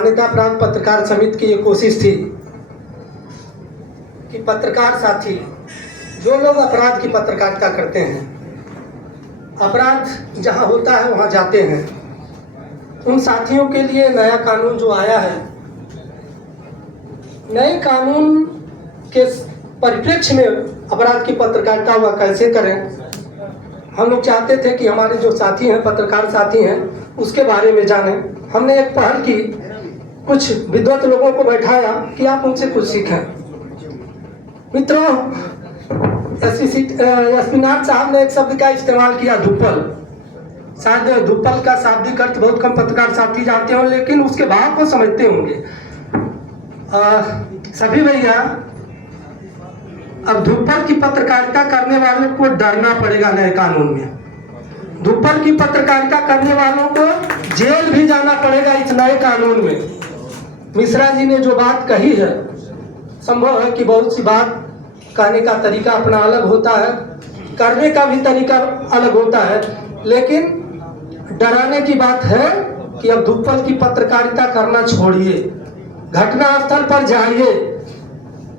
मान्यता प्राप्त पत्रकार समिति की ये कोशिश थी कि पत्रकार साथी जो लोग अपराध की पत्रकारिता करते हैं, अपराध जहां होता है वहां जाते हैं, उन साथियों के लिए नया कानून जो आया है, नए कानून के परिप्रेक्ष्य में अपराध की पत्रकारिता वह कैसे करें। हम लोग चाहते थे कि हमारे जो साथी हैं, पत्रकार साथी हैं, उसके बारे में जानें। हमने एक पहल की, कुछ विद्वत लोगों को बैठाया कि आप उनसे कुछ सीखें। मित्रों, एसपी नाथ साहब ने एक शब्द का इस्तेमाल किया, धुप्पल। शायद धुप्पल का शाब्दिक अर्थ बहुत कम पत्रकार साथी जानते हो, लेकिन उसके भाव को समझते होंगे। सभी भैया, अब धुप्पल की पत्रकारिता करने वालों को डरना पड़ेगा नए कानून में। धुप्पल की पत्रकारिता करने वालों को जेल भी जाना पड़ेगा इस नए कानून में। मिश्रा जी ने जो बात कही है, संभव है कि बहुत सी बात कहने का तरीका अपना अलग होता है, करने का भी तरीका अलग होता है, लेकिन डराने की बात है कि अब धुप्पल की पत्रकारिता करना छोड़िए, घटनास्थल पर जाइए।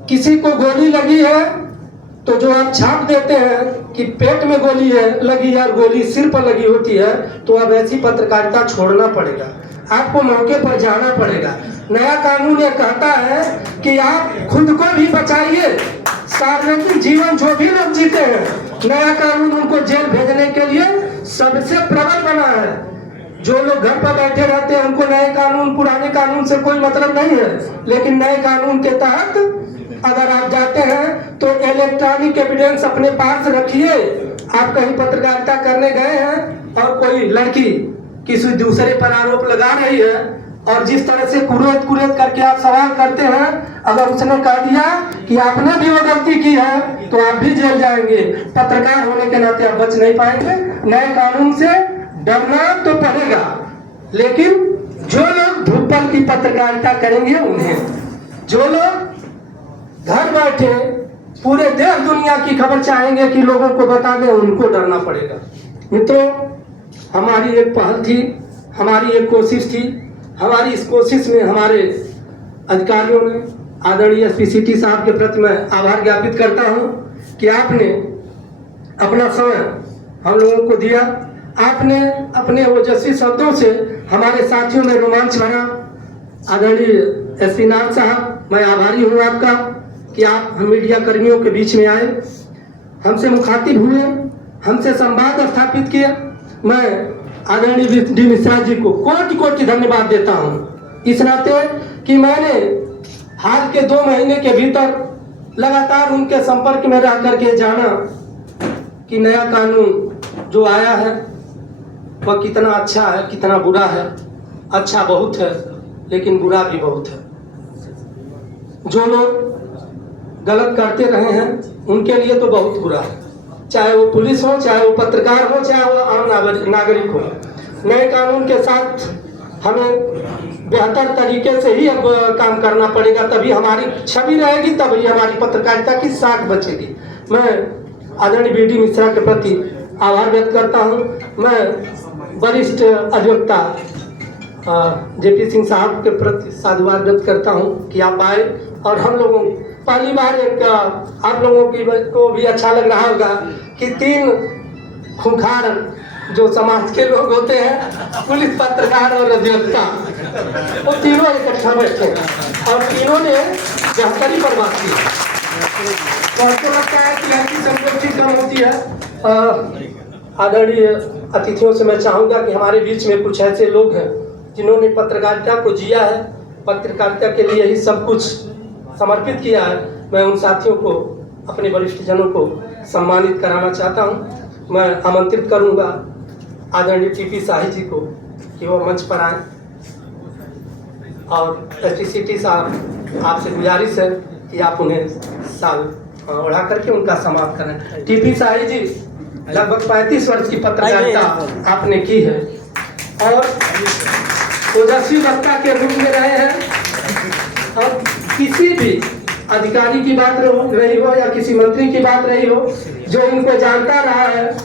किसी को गोली लगी है तो जो आप छाप देते हैं कि पेट में गोली है लगी है और गोली सिर पर लगी होती है, तो अब ऐसी पत्रकारिता छोड़ना पड़ेगा, आपको मौके पर जाना पड़ेगा। नया कानून ये कहता है कि आप खुद को भी बचाइए। सार्वजनिक जीवन जो भी लोग जीते हैं, नया कानून उनको जेल भेजने के लिए सबसे प्रबल बना है। जो लोग घर पर बैठे रहते हैं उनको नए कानून पुराने कानून से कोई मतलब नहीं है, लेकिन नए कानून के तहत अगर आप जाते हैं तो इलेक्ट्रॉनिक एविडेंस अपने पास रखिए। आप कहीं पत्रकारिता करने गए हैं और कोई लड़की किसी दूसरे पर आरोप लगा रही है और जिस तरह से कुरेद करके आप सवाल करते हैं, अगर उसने कह दिया कि आपने भी वो गलती की है तो आप भी जेल जाएंगे। पत्रकार होने के नाते आप बच नहीं पाएंगे। नए कानून से डरना तो पड़ेगा, लेकिन जो लोग धुप्पल की पत्रकारिता करेंगे उन्हें, जो लोग घर बैठे पूरे देश दुनिया की खबर चाहेंगे कि लोगों को बता दें, उनको डरना पड़ेगा। मित्रों, हमारी एक पहल थी, हमारी एक कोशिश थी। हमारी इस कोशिश में हमारे अधिकारियों ने, आदरणीय एसपी सिटी साहब के प्रति मैं आभार ज्ञापित करता हूं कि आपने अपना समय हम लोगों को दिया। आपने अपने ओजस्वी शब्दों से हमारे साथियों में रोमांच भरा। आदरणीय एसपी नाथ साहब, मैं आभारी हूँ आपका कि आप हम मीडिया कर्मियों के बीच में आए, हमसे मुखातिब हुए, हमसे संवाद स्थापित किए। मैं आदरणीय डी मिश्रा जी को कोटि कोटि धन्यवाद देता हूँ, इस नाते कि मैंने हाल के 2 महीने के भीतर लगातार उनके संपर्क में रह करके जाना कि नया कानून जो आया है वह कितना अच्छा है, कितना बुरा है। अच्छा बहुत है, लेकिन बुरा भी बहुत है। जो लोग गलत करते रहे हैं उनके लिए तो बहुत बुरा है, चाहे वो पुलिस हो, चाहे वो पत्रकार हो, चाहे वो आम नागरिक हो। नए कानून के साथ हमें बेहतर तरीके से ही अब काम करना पड़ेगा, तभी हमारी छवि रहेगी, तभी हमारी पत्रकारिता की साख बचेगी। मैं आदरणीय बी डी मिश्रा के प्रति आभार व्यक्त करता हूँ। मैं वरिष्ठ अधिवक्ता जेपी सिंह साहब के प्रति साधुवाद व्यक्त करता हूँ कि आप आए और हम लोगों पहली बार एक आप लोगों को भी अच्छा लग रहा होगा कि 3 खूंखार जो समाज के लोग होते हैं, पुलिस, पत्रकार और अधिवक्ता, वो तीनों इकट्ठा बैठे और तीनों ने बेहतरी पर बात की। तो आपको लगता है कि ऐसी संतुष्टि कम होती है। आदरणीय अतिथियों से मैं चाहूँगा कि हमारे बीच में कुछ ऐसे लोग हैं जिन्होंने पत्रकारिता को जिया है, पत्रकारिता के लिए ही सब कुछ समर्पित किया है। मैं उन साथियों को, अपने वरिष्ठ जनों को सम्मानित कराना चाहता हूं। मैं आमंत्रित करूंगा आदरणीय टीपी शाही जी को कि वो मंच पर आए और एसपी सिटी साहब, आपसे गुजारिश है कि आप उन्हें साल ओढ़ा करके उनका समाप्त करें। टीपी शाही जी, लगभग 35 वर्ष की पत्रकारिता आपने की है और ओजस्वी वक्ता के रूप में रहे हैं। अब किसी भी अधिकारी की बात रही हो या किसी मंत्री की बात रही हो, जो इनको जानता रहा है